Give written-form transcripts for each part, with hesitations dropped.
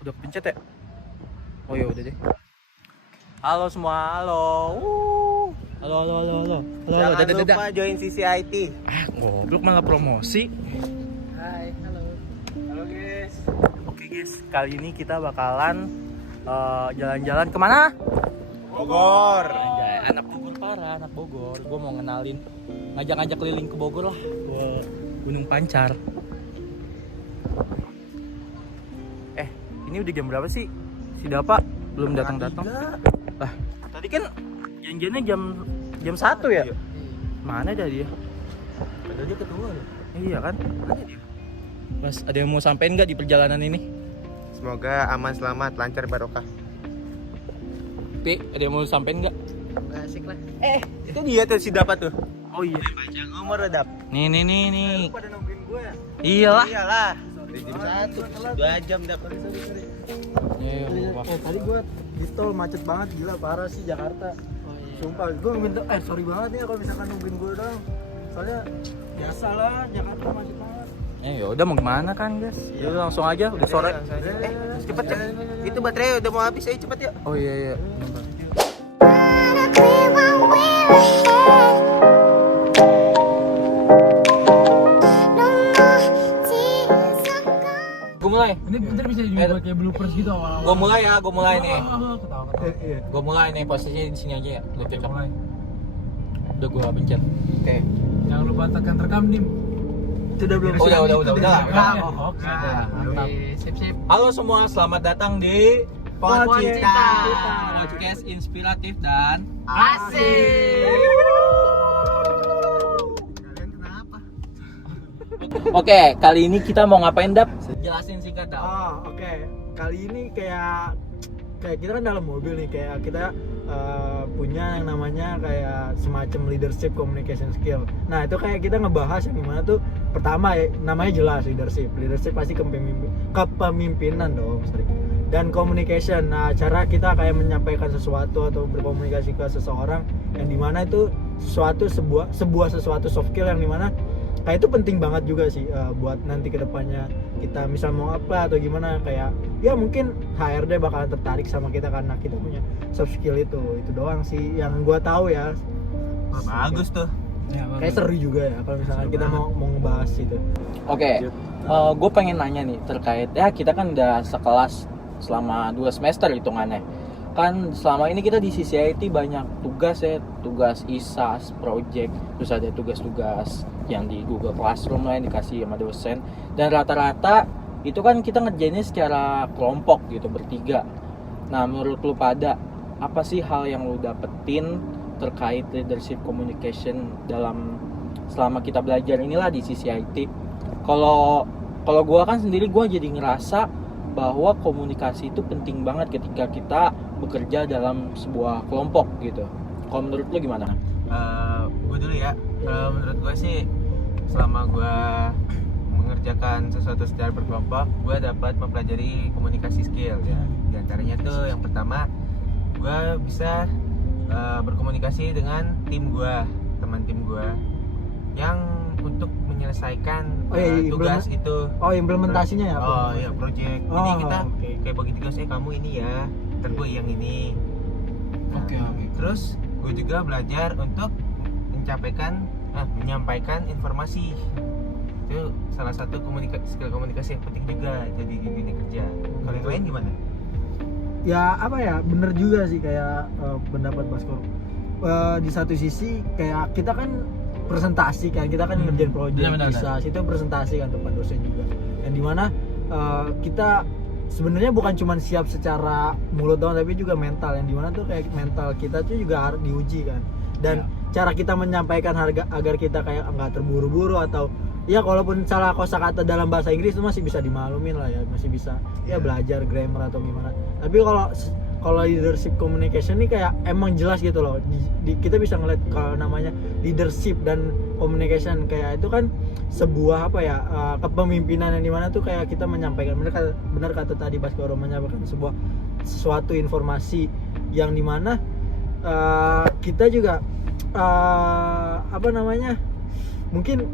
Udah kepencet ya? Oh ya udah deh. Halo semua, halo. Halo. Jangan lupa join CCIT. Goblok malah promosi. Hai, halo. Halo guys. Oke guys, kali ini kita bakalan jalan-jalan kemana? Bogor. Anjay, anak Bogor parah, anak Bogor. Gue mau ngenalin, ngajak-ngajak keliling ke Bogor lah, ke Gunung Pancar. Ini udah jam berapa sih? Si Dapa belum datang-datang. Lah, tadi kan janjiannya jam 1 ya? Mana dah dia? Padahal dia ketua loh. Iya kan? Mana dia? Mas, ada yang mau sampein nggak di perjalanan ini? Semoga aman, selamat, lancar, barokah. Pi, ada yang mau sampein nggak? Nggak asik lah. Itu dia tuh si Dapa tuh. Oh iya. Panjang umur Dap. Nih. Lu pada nungguin gue ya? Iyalah. Iyalah. Jam 1, 2 jam Dap. Tadi gue di tol macet banget, gila parah sih Jakarta. Sumpah, gue minta sorry banget nih kalau misalkan nungguin gue dong. Soalnya biasa lah, Jakarta macet banget. Ya udah mau gimana kan guys? Ya udah langsung aja, udah sore. Cepet. Itu baterai udah mau habis, ayo cepet yuk. Oh iya. Gue mulai. Ini bentar bisa dibuat kayak bloopers gitu awal-awal. Gue mulai nih. Ketawa-ketawa. Gue mulai nih, posisinya di sini aja ya. Udah cocok. Udah gue pencet. Oke. Jangan lupa tekan rekam dim. Itu udah belum? Udah. Oke. Mantap. Sip. Halo semua, selamat datang di Podcast. Podcast inspiratif dan Asik. Kalian kenapa? Oke, kali ini kita mau ngapain, Dap? Jelasin singkat, Dap. Oke. Kali ini kayak kita kan dalam mobil nih, kayak kita punya yang namanya kayak semacam leadership communication skill. Nah itu kayak kita ngebahas yang gimana tuh. Pertama ya, namanya jelas leadership pasti kepemimpinan dong, sorry. Dan communication, nah cara kita kayak menyampaikan sesuatu atau berkomunikasi ke seseorang yang dimana itu sebuah sesuatu soft skill yang dimana kayak itu penting banget juga sih buat nanti kedepannya kita misal mau apa atau gimana, kayak ya mungkin HRD bakalan tertarik sama kita karena kita punya soft skill itu doang sih yang gua tahu ya. Bagus tuh. Kayak seru juga ya kalau misalkan kita mau ngebahas itu. Oke, gue pengen nanya nih terkait ya, kita kan udah sekelas selama 2 semester hitungannya. Kan selama ini kita di CCIT banyak tugas ya, tugas ISAS, project, terus ada tugas-tugas yang di Google Classroom lah yang dikasih sama dosen. Dan rata-rata itu kan kita ngerjainnya secara kelompok gitu, bertiga. Nah menurut lu pada, apa sih hal yang lu dapetin terkait leadership communication dalam selama kita belajar inilah di CCIT? Kalau gua kan sendiri, gua jadi ngerasa bahwa komunikasi itu penting banget ketika kita bekerja dalam sebuah kelompok gitu. Kalau menurut lu gimana? Gue dulu ya. Menurut gue sih, selama gue mengerjakan sesuatu secara berkelompok, gue dapat mempelajari komunikasi skill ya. Di antaranya tuh yang pertama, gue bisa berkomunikasi dengan teman tim gue yang untuk menyelesaikan tugas itu. Implementasinya ya? Oh iya, project. Jadi kita okay. kayak bagi tugas, kamu ini ya, ntar gue yang ini. Nah, Oke. Terus gue juga belajar untuk menyampaikan informasi. Itu salah satu skill komunikasi yang penting juga jadi di dunia kerja. Kalau yang lain gimana? Ya apa ya, bener juga sih kayak pendapat Baskor. Di satu sisi kayak kita kan presentasi kan, kita kan ngerjain project bisa itu presentasi kan depan dosen juga, yang dimana kita sebenarnya bukan cuma siap secara mulut doang tapi juga mental, yang dimana tuh kayak mental kita tuh juga harus diuji kan. Dan cara kita menyampaikan agar kita kayak nggak terburu-buru atau ya kalaupun salah kosakata dalam bahasa Inggris itu masih bisa dimaklumin lah ya, masih bisa ya belajar grammar atau gimana. Tapi kalau leadership communication ini kayak emang jelas gitu loh. Kita bisa ngeliat kalau namanya leadership dan communication, kayak itu kan sebuah kepemimpinan yang dimana tuh kayak kita menyampaikan, benar kata tadi Baskoro, menyampaikan sesuatu informasi yang dimana kita juga mungkin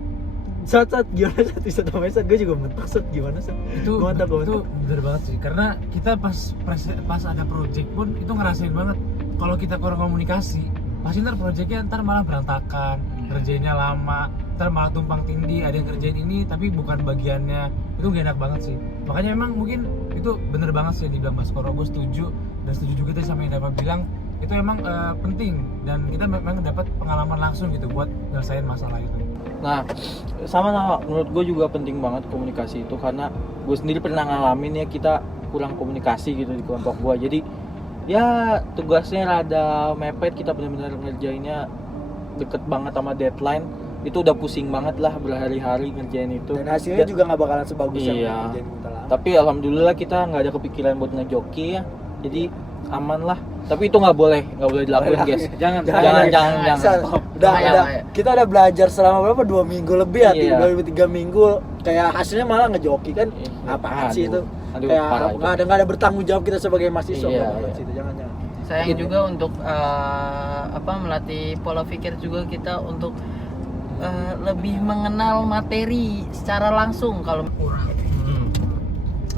saat gimana saat bisa tambahin saat gue juga mentok saat gimana saat Itu gue mentok. bener banget sih, karena kita pas ada project pun itu ngerasain banget kalau kita kurang komunikasi pasti ntar projectnya malah berantakan, kerjainnya lama, ntar malah tumpang tindih, ada yang kerjain ini tapi bukan bagiannya, itu gak enak banget sih. Makanya emang mungkin itu bener banget sih yang dibilang Baskoro, gue setuju, dan setuju juga tadi sama yang Dava bilang itu emang penting, dan kita memang dapat pengalaman langsung gitu buat nyelesain masalah itu. Nah, sama menurut gue juga penting banget komunikasi itu, karena gue sendiri pernah ngalamin ya kita kurang komunikasi gitu di kelompok gue. Jadi ya tugasnya rada mepet, kita benar-benar ngerjainnya deket banget sama deadline. Itu udah pusing banget lah berhari-hari ngerjain itu. Dan hasilnya juga nggak bakalan sebagus yang Iya. kerjain kita lama. Tapi alhamdulillah kita nggak ada kepikiran buat ngejoki ya. Jadi aman lah. Tapi itu nggak boleh dilakuin guys. Jangan. Udah, kita udah belajar selama berapa 2 minggu lebih ya, Iya. 2-3 minggu, kayak hasilnya malah ngejoki kan. Apaan sih itu? Aduh, Kayak parah itu. nggak ada bertanggung jawab kita sebagai mahasiswa. Iya, banget iya. sih itu. Jangan. Sayang juga untuk melatih pola pikir juga kita untuk lebih mengenal materi secara langsung kalau kurang.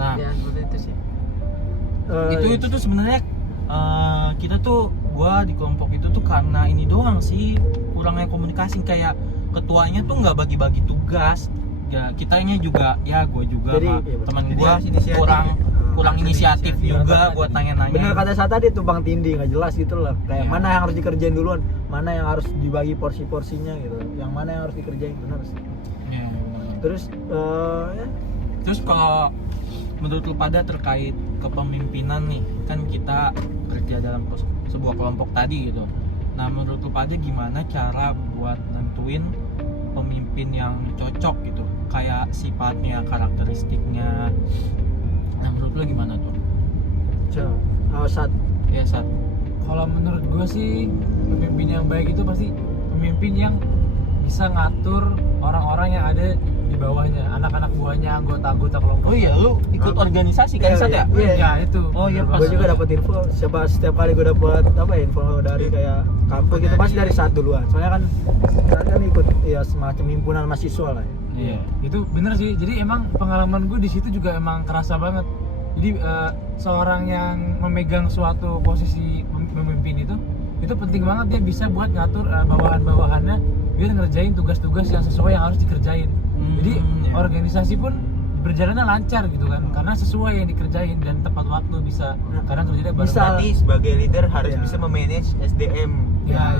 Nah, Ya seperti itu sih. itu tuh sebenarnya kita tuh gua di kelompok itu tuh karena ini doang sih, kurangnya komunikasi. Kayak ketuanya tuh nggak bagi-bagi tugas ya, kitanya juga ya, gua juga Jadi, sama iya, betul. teman Jadi gua harus inisiatif kurang ya. inisiatif Inisiatif. juga buat nanya-nanya. Bener kata saya tadi, tumpang tindih, nggak jelas gitu lah. Kayak Iya. mana yang harus dikerjain duluan, mana yang harus dibagi porsi-porsinya gitu, yang mana yang harus dikerjain, benar sih. Iya, bener. Terus ya, Terus kalau menurut lu pada terkait kepemimpinan nih, kan kita kerja dalam sebuah kelompok tadi gitu. Nah, menurut lu pada gimana cara buat nentuin pemimpin yang cocok gitu? Kayak sifatnya, karakteristiknya. Nah, menurut lu gimana tuh? saat Ya, saat Kalau menurut gue sih pemimpin yang baik itu pasti pemimpin yang bisa ngatur orang-orang yang ada di bawahnya, anak-anak buahnya, anggota-anggota kelompok. Oh iya, lu ikut organisasi kan, Iya, Sat ya? iya. Ya itu. Oh iya, bener pas. gue banget. juga dapat info, setiap kali gue dapat info dari kayak kampus gitu pasti dari saat duluan. Soalnya kan ikut ya semacam himpunan mahasiswa lah ya. Iya. Itu bener sih, jadi emang pengalaman gue di situ juga emang kerasa banget. Jadi seorang yang memegang suatu posisi memimpin itu penting banget, dia bisa buat ngatur bawahan-bawahannya biar ngerjain tugas-tugas yang sesuai yang harus dikerjain. Jadi ya. organisasi pun berjalannya lancar gitu kan, karena sesuai yang dikerjain dan tepat waktu, bisa kadang kerjanya bareng. Bisa. Berarti sebagai leader harus Iya. bisa memanage SDM. Ya.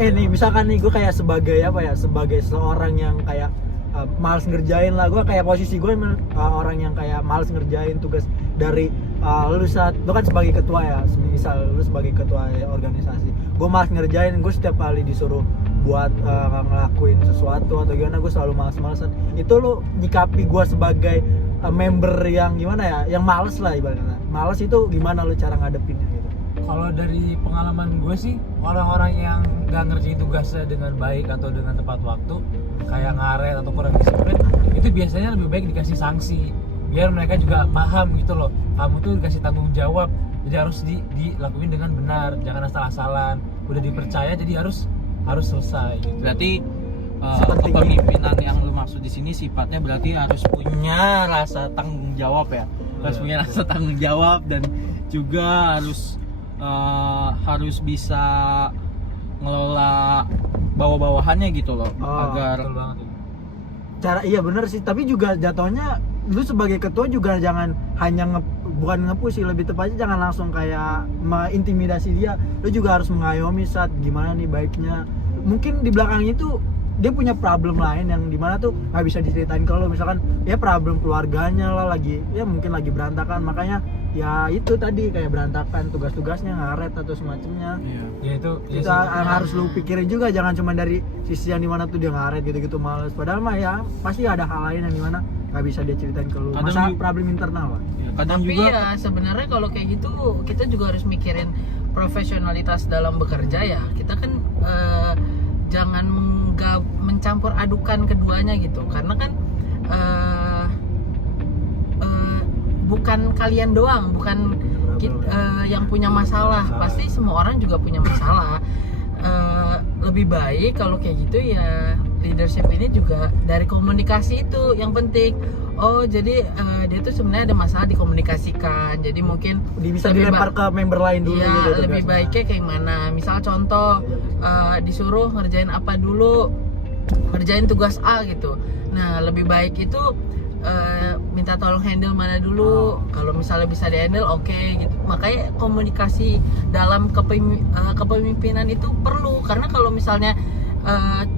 Nih misalkan nih gue kayak sebagai sebagai seorang yang kayak males ngerjain lah, gue kayak posisi gue orang yang kayak males ngerjain tugas dari lu kan sebagai ketua ya, misal lu sebagai ketua organisasi, gue males ngerjain, gue setiap kali disuruh buat ngelakuin sesuatu atau gimana gue selalu males-malesan. Itu lu nyikapi gue sebagai member yang gimana ya, yang males lah ibaratnya. Males itu gimana lu cara ngadepinnya gitu? Kalau dari pengalaman gue sih, orang-orang yang nggak ngerjain tugasnya dengan baik atau dengan tepat waktu, kayak ngaret atau kurang disiplin, itu biasanya lebih baik dikasih sanksi, biar mereka juga paham gitu loh, kamu tuh dikasih tanggung jawab, jadi harus dilakuin dengan benar, jangan asal-asalan. Udah dipercaya, jadi harus selesai gitu. Berarti Seperti kepemimpinan yang lu maksud di sini sifatnya berarti harus punya rasa tanggung jawab ya. Harus punya rasa tanggung jawab, dan juga harus bisa ngelola bawah-bawahannya gitu loh, agar Betul banget itu. Iya bener sih, tapi juga jatuhnya lu sebagai ketua juga jangan hanya bukan nge-push sih, lebih tepatnya jangan langsung kayak mengintimidasi dia. Lu juga harus mengayomi saat gimana nih baiknya. Mungkin di belakangnya itu dia punya problem lain yang dimana tuh nggak bisa diceritain ke lo, misalkan ya problem keluarganya lah, mungkin lagi berantakan, makanya ya itu tadi kayak berantakan tugas-tugasnya, ngaret atau semacamnya. Ya itu ya Kita sih. harus lu pikirin juga, jangan cuma dari sisi yang dimana tuh dia ngaret gitu-gitu males, padahal mah ya pasti ada hal lain yang dimana nggak bisa dia ceritain ke lu, Kadang masa juga- problem internal lah. kadang Tapi juga ya sebenarnya kalau kayak gitu kita juga harus mikirin profesionalitas dalam bekerja ya. Kita kan jangan mencampur adukan keduanya gitu, karena kan bukan kalian doang, bukan yang punya masalah, pasti semua orang juga punya masalah. Lebih baik kalau kayak gitu ya leadership ini juga dari komunikasi itu yang penting. Oh jadi dia tuh sebenarnya ada masalah dikomunikasikan, jadi mungkin bisa lebih dilempar ke member lain dulu iya, gitu lebih tugasnya. baiknya kayak mana. Misal contoh disuruh ngerjain apa dulu, ngerjain tugas A gitu. Nah lebih baik itu minta tolong handle mana dulu. Kalau misalnya bisa di handle oke gitu. Makanya komunikasi dalam kepemimpinan itu perlu, karena kalau misalnya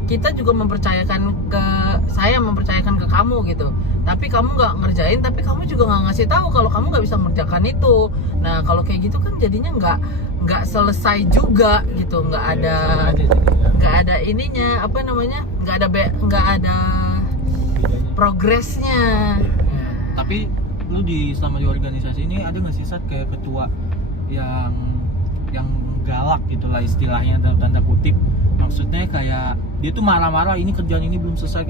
kita juga saya mempercayakan ke kamu gitu, tapi kamu nggak ngerjain, tapi kamu juga nggak ngasih tahu kalau kamu nggak bisa mengerjakan itu. Nah kalau kayak gitu kan jadinya nggak selesai juga gitu, nggak ada ininya apa namanya, nggak ada progresnya. Tapi lu selama di organisasi ini ada nggak sih Sat, kayak ketua yang galak gitulah istilahnya dalam tanda kutip, maksudnya kayak dia tuh marah-marah, ini kerjaan ini belum selesai,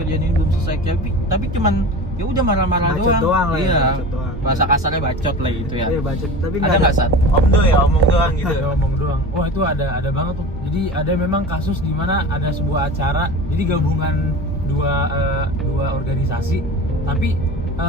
tapi cuman ya udah marah-marah Bacot doang lah ya, iya, bacot doang. bahasa kasarnya bacot lah gitu ya. Iya, bacot. Tapi Ada nggak nggak Sat? Omdo ya, omong doang gitu. ngomong doang. Wah itu ada banget tuh. Jadi ada memang kasus di mana ada sebuah acara, jadi gabungan dua organisasi, tapi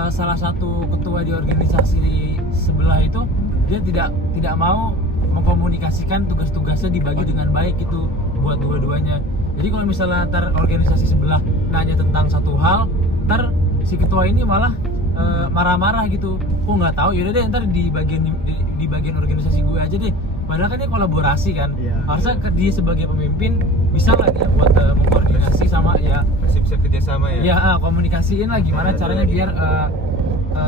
salah satu ketua di organisasi sebelah itu dia tidak mau mengkomunikasikan tugas-tugasnya dibagi dengan baik gitu buat dua-duanya. Jadi kalau misalnya ntar organisasi sebelah nanya tentang satu hal, ntar si ketua ini malah marah-marah gitu. Oh nggak tahu, yaudah deh ntar di bagian organisasi gue aja deh. Padahal kan dia kolaborasi kan. Iya. Harusnya dia sebagai pemimpin bisa lah dia buat mengkoordinasi sama ya. Masih bisa kerjasama ya. Ya komunikasiin lah gimana caranya biar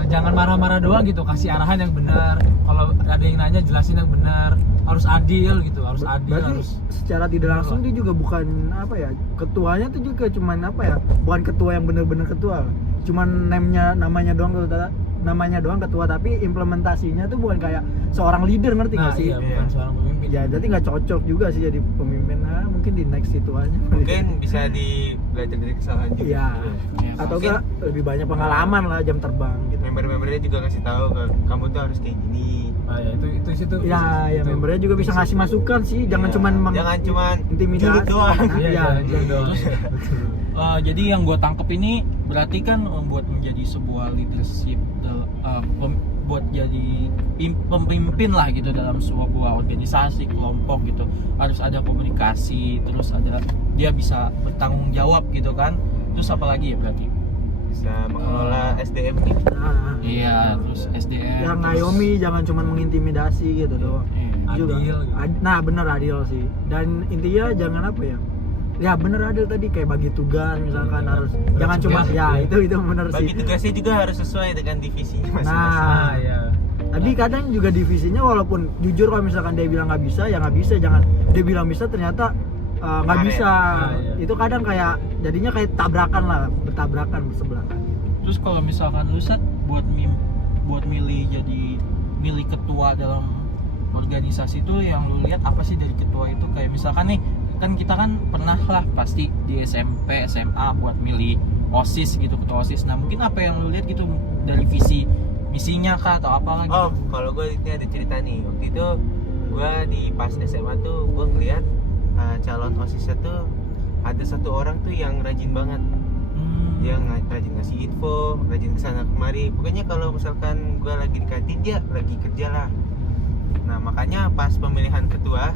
jangan marah-marah doang gitu, kasih arahan yang benar. Kalau ada yang nanya jelasin yang benar. Harus adil gitu, harus adil. Berarti Harus secara tidak langsung dia juga bukan apa ya, ketuanya tuh juga cuman apa ya, bukan ketua yang bener-bener ketua, cuman namanya doang ketua, tapi implementasinya tuh bukan kayak seorang leader, ngerti nggak sih? iya, bukan seorang pemimpin. Ya jadi nggak cocok juga sih jadi pemimpin. Nah, mungkin di next itu aja Mungkin bisa belajar dari kesalahan juga. iya, Ya, atau mungkin- enggak lebih banyak pengalaman lah, jam terbang gitu. Member-membernya juga ngasih tahu ke kamu tuh harus kayak gini. Ya itu situ. Ya membernya juga bisa ngasih masukan sih, jangan Iya. cuman Jangan cuman intimidasi julid doang. Nah, Iya, iya, jangan doang. Terus, jadi yang gue tangkep ini berarti kan buat menjadi sebuah leadership buat jadi pemimpin lah gitu dalam sebuah organisasi, kelompok gitu, harus ada komunikasi, terus dia bisa bertanggung jawab gitu kan. Terus apa lagi ya berarti? Bisa mengelola SDM nih. Nah, Iya, terus SDM. yang terus- ngayomi jangan cuman mengintimidasi gitu doang. Iya. Juga. Adil gitu. Nah bener adil sih, dan intinya jangan apa ya bener adil tadi, kayak bagi tugas misalkan harus jangan cuma ya itu bener sih. Bagi tugasnya juga harus sesuai dengan divisinya masing-masing. Nah ya. tapi kadang juga divisinya walaupun jujur kalau misalkan dia bilang nggak bisa ya nggak bisa, jangan dia bilang bisa ternyata nggak Kemarin. bisa. Iya. Itu kadang kayak jadinya kayak bertabrakan bersebelahan. Terus kalau misalkan lu Sat, buat milih ketua dalam organisasi itu yang lu lihat apa sih dari ketua itu? Kayak misalkan nih, kan kita kan pernah lah pasti di SMP, SMA buat milih OSIS gitu, ketua OSIS. Nah mungkin apa yang lu lihat gitu dari visi misinya kah atau apa gitu? Oh, kalau gue ini ada cerita nih. Waktu itu gue di pas SMA tuh gue ngeliat calon OSISnya tuh ada satu orang tuh yang rajin banget. Dia rajin ngasih info, rajin kesana kemari. Pokoknya kalau misalkan gue lagi di kantin, dia lagi kerja lah. Nah makanya pas pemilihan ketua,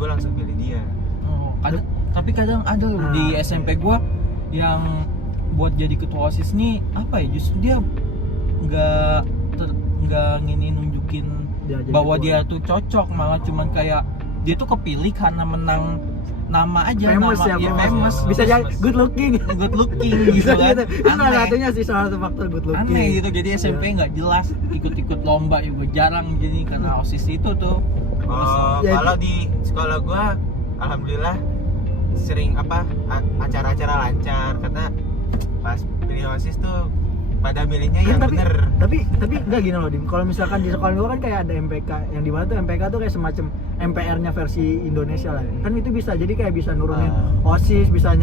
gue langsung pilih dia. Oh, tapi kadang ada loh di SMP gua yang buat jadi ketua OSIS nih apa ya, justru dia nggak nunjukin Dia jadi bahwa ketua. dia tuh cocok, malah cuman kayak dia tuh kepilih karena menang nama aja, Famous nama ya, ya, famous. famous, Bisa jadi good looking. good looking gitu Bisa kan. gitu. Itu salah satunya sih, salah satu faktor good looking. Aneh gitu, jadi SMP nggak jelas, ikut lomba juga jarang jadi karena OSIS itu tuh. Oh, Ya, kalau di sekolah gue, alhamdulillah sering acara-acara lancar, karena pas pilih OSIS tuh pada milihnya yang tapi, bener. tapi enggak gini loh Dim. Kalau misalkan di sekolah gua kan kayak ada MPK, yang di mana tuh MPK tuh kayak semacam MPR-nya versi Indonesia lah. Kan itu bisa jadi kayak bisa nurunin OSIS, bisa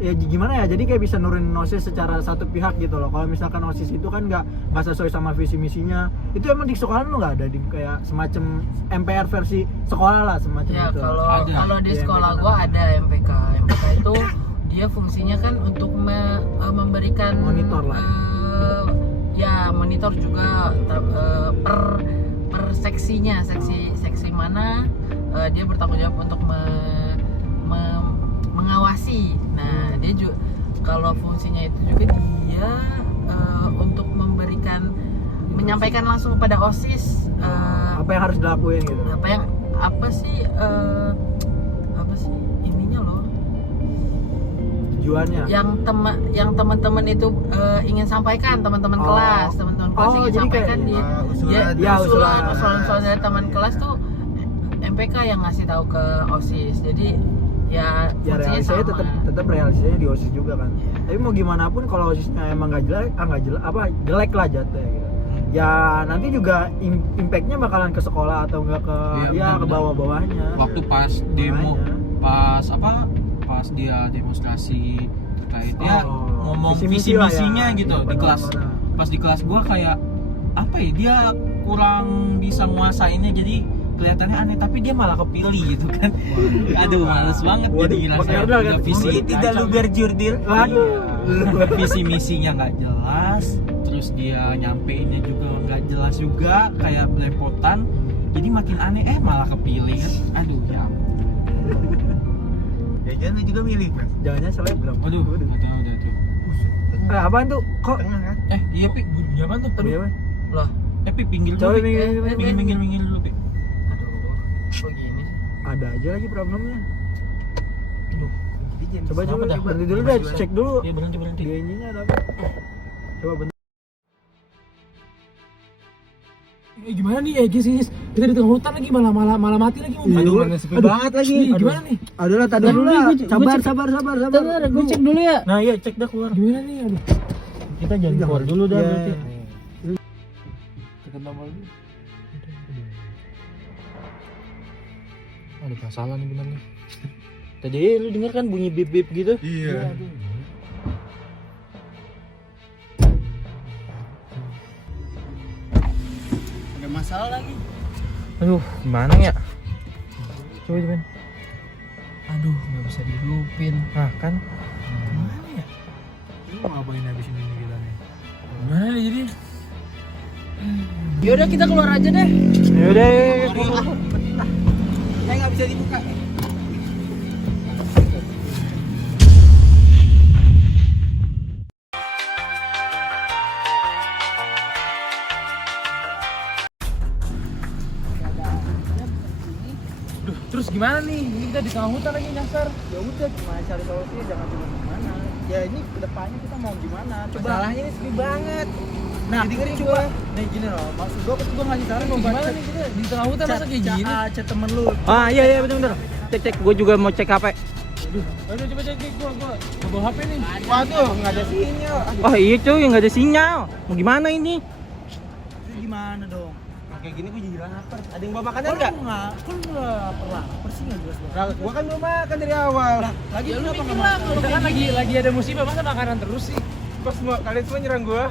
ya gimana ya, jadi kayak bisa nurunin OSIS secara satu pihak gitu loh. Kalau misalkan OSIS itu kan nggak sesuai sama visi misinya, itu emang di sekolah lu nggak ada di kayak semacam MPR versi sekolah lah semacam Ya itu. kalau Ada. kalau di Iya, sekolah MPK gua namanya. ada MPK. MPK itu dia fungsinya kan untuk memberikan Monitor lah. Ya monitor juga per seksinya, seksi mana dia bertanggung jawab untuk mengawasi. Nah dia juga kalau fungsinya itu juga dia untuk menyampaikan langsung kepada OSIS Apa yang harus dilakuin gitu. apa sih ininya loh Tujuannya. yang teman-teman itu ingin sampaikan, teman-teman Oh. kelas ingin jadi sampaikan kayak- dia usulan. usulan dari teman kelas tuh MPK yang ngasih tahu ke OSIS. Jadi ya Ya fungsinya realisasinya sama. tetap realisasinya di OSIS juga kan. Tapi mau gimana pun kalau OSISnya emang nggak jelek lah jatuh gitu. Ya nanti juga impactnya bakalan ke sekolah atau enggak ke Iya, ke benar-benar. bawah-bawahnya. Waktu pas demo, pas dia demonstrasi terkait ya ngomong visi lah ya. misinya gitu Ya, di kelas. benar-benar. Pas di kelas gua kayak apa ya, dia kurang bisa nguasainnya, jadi kelihatannya aneh, tapi dia malah kepilih gitu kan. Aduh, males banget Waduh, jadi ngerasa makanya udah visi tidak luber jurdil. Waduh. visi misinya nggak jelas, terus dia nyampeinnya juga nggak jelas juga, kayak belepotan, jadi makin aneh, malah kepilih kan. Aduh ya ampun. Jajan lu juga milih mas. Jangannya selebgram. Waduh, udah tuh. Apaan tuh? Kok? Tengah kan? Iya Pi, Bunyi apaan tuh? Iya, Bang. Loh, Pi pinggir Coba dulu Pi. minggir. Minggir dulu Pi. aduh, kok gini sih? Ada aja lagi problemnya. Coba Kenapa dah? berhenti dulu deh, cek dulu. Iya berhenti. Di engine-nya ada apa? Coba bentar. Gimana nih guys, kita di tengah hutan lagi malah mati lagi. Aduh, sepi banget lagi. Gimana nih? Adalah tadi dulu lah. Sabar. Gue cek dulu ya. Nah iya, cek dah keluar. Gimana nih? Aduh. Kita jangan keluar dulu dah Iya. berarti. Ada masalah nih bener nih. Tadi lu denger kan bunyi bip-bip gitu? Iya. Ada masalah lagi. Aduh, gimana ya? Coba. Aduh, nggak bisa dihidupin. Nah kan, Gimana ya? Lu mau ngapain habisin ini kita nih? Gimana nih jadi? Yaudah kita keluar aja deh. yaudah. Saya nggak bisa dibuka. Terus gimana nih? Ini kita di tengah hutan lagi nyasar. Ya udah, cuma cari solusinya, jangan cuma gimana. Ya ini kedepannya kita mau gimana? Coba. Masalahnya ini sepi banget. Nah, dengerin coba. Nih gini loh, maksud gua ngasih saran mau Gimana nih kita di tengah hutan masa kayak gini? Chat temen lu. Ah iya bener. Cek, gue juga mau cek HP. Aduh coba cek gua bawa HP nih. Waduh, nggak ada sinyal. Wah iya cuy, nggak ada sinyal. Mau gimana ini? Itu gimana dong? Kayak gini gue jadi lapar. Ada yang bawa makanan nggak? Kan lu lapar sih nggak jelas banget. Nah, gua kan belum makan dari awal. Lagi Ya lu kenapa mikir nggak lah makan? kalau Kita kan lagi ada musibah masa makanan terus sih? Kok kalian semua nyerang gua?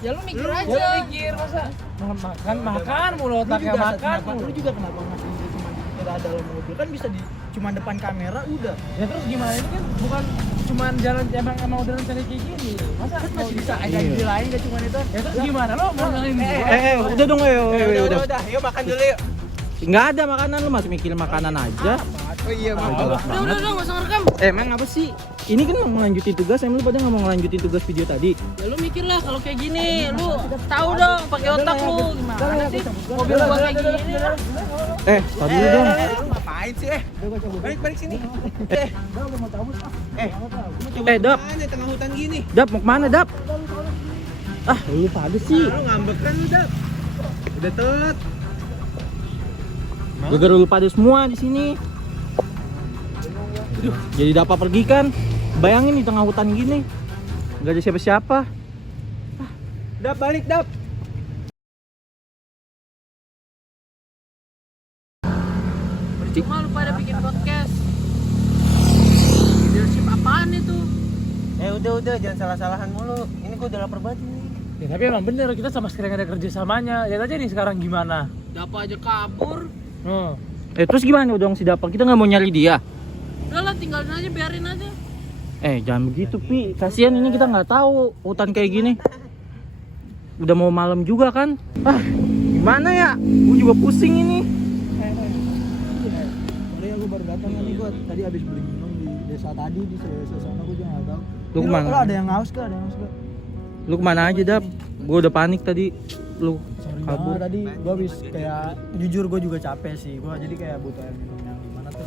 Ya lu mikir Ya aja. mikir masa makan mulu Lu otaknya juga makan kenapa- mulu. Lu juga kenapa ngasih dia cuma di dalam mobil kan bisa di cuma depan kamera udah. Ya terus gimana ini kan bukan cuman jalan emang udah rencana kayak gini. Masa Kan mau masih bisa bisa? ada ide lain gak cuma itu. Ya terus gimana lo mau nyalain gua? Udah dong ayo. Udah, yuk makan dulu yuk. Nggak ada makanan, lu masih mikir makanan aja. Oh iya, Jelas Udah, banget. nggak usah ngerekam. Emang apa sih? Ini kan mau ngelanjutin tugas, emang lu pada nggak mau ngelanjutin tugas video tadi? Ya lu mikir lah kalau kayak gini, lu tahu dong pakai otak lu gimana sih? Mobil gua kayak gini. Tadi dulu dong. Lu ngapain sih? Balik sini. Dap, Mana tengah hutan gini? Dap mau kemana Dap? Lu pada sih. Lu ngambek kan lu, Dap? Udah telat. Gara-gara lu pada semua di sini. Jadi dapat pergi kan? Bayangin di tengah hutan gini, nggak ada siapa-siapa. Dap, balik, Dap. Cuma lu pada bikin podcast. Leadership apaan itu? Udah, jangan salah-salahan mulu. Ini gua udah lapar banget nih. Ya tapi emang bener kita sama sekali nggak ada kerjasamanya. Lihat aja nih sekarang gimana. Dapa aja kabur. Terus gimana dong si Dapa? Kita nggak mau nyari dia. Udah lah tinggalin aja, biarin aja. Jangan begitu Pi, kasihan ini kita nggak tahu hutan kayak gini. Udah mau malam juga kan. Gimana ya, gue juga pusing ini. Sorry ya, gue baru datang nih, gue tadi habis beli minum di desa tadi, di desa sana gue juga nggak tahu. Lu kemana? Lo ada yang haus kah? Ada yang haus kah? Lu kemana aja Dap? Gue udah panik tadi. Lu Sorry kabur. banget tadi, gue habis kayak jujur gue juga capek sih, gue jadi kayak butuh air minum yang gimana tuh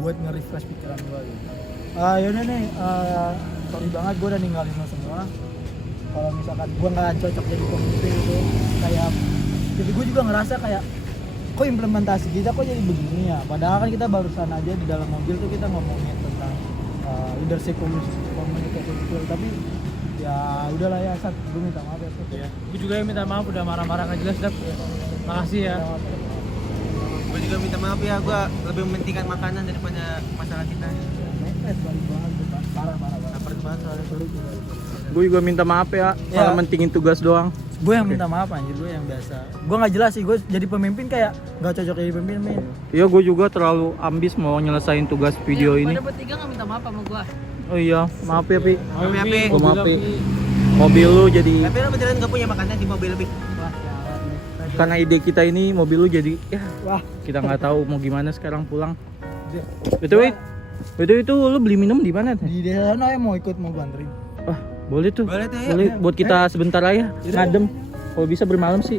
buat nge-refresh pikiran gue gitu. Yaudah nih, sorry banget gue udah ninggalin lo semua. Kalau misalkan gue nggak cocok jadi pemimpin itu, kayak jadi gue juga ngerasa kayak kok implementasi kita kok jadi begini ya. Padahal kan kita barusan aja di dalam mobil tuh kita ngomongin tentang leadership communication skill, tapi ya udahlah ya Sat, gue minta maaf ya Sat. Ya, gue juga yang minta maaf udah marah-marah nggak jelas Dap. Makasih ya. Gue juga minta maaf ya, gue lebih mementingkan makanan daripada masalah kita. Mepet balik banget tuh, Pak. Parah. Lapar banget soalnya. Sorry. Gue juga minta maaf ya, Ya. malah mentingin tugas doang. Gue yang minta maaf anjir, gue yang biasa. Gue nggak jelas sih, gue jadi pemimpin kayak nggak cocok jadi pemimpin, men. Iya, gue juga terlalu ambis mau nyelesain tugas video ini. Pada bertiga nggak minta maaf sama gua. Oh iya, maaf ya Pi. Maaf ya, Pi. Gua maaf, Pi. Mobil lu jadi, Tapi lo beneran gak punya makanan di mobil lebih? Wah, sialan nih. karena ide kita ini mobil lu jadi ya Wah, kita nggak tahu mau gimana sekarang pulang. dia- Betul itu lu beli minum di mana teh? di desa sana ya mau ikut mau bantuin. Wah, boleh tuh. Boleh tuh, yuk. Boleh buat kita sebentar aja ngadem. Kalau bisa bermalam sih.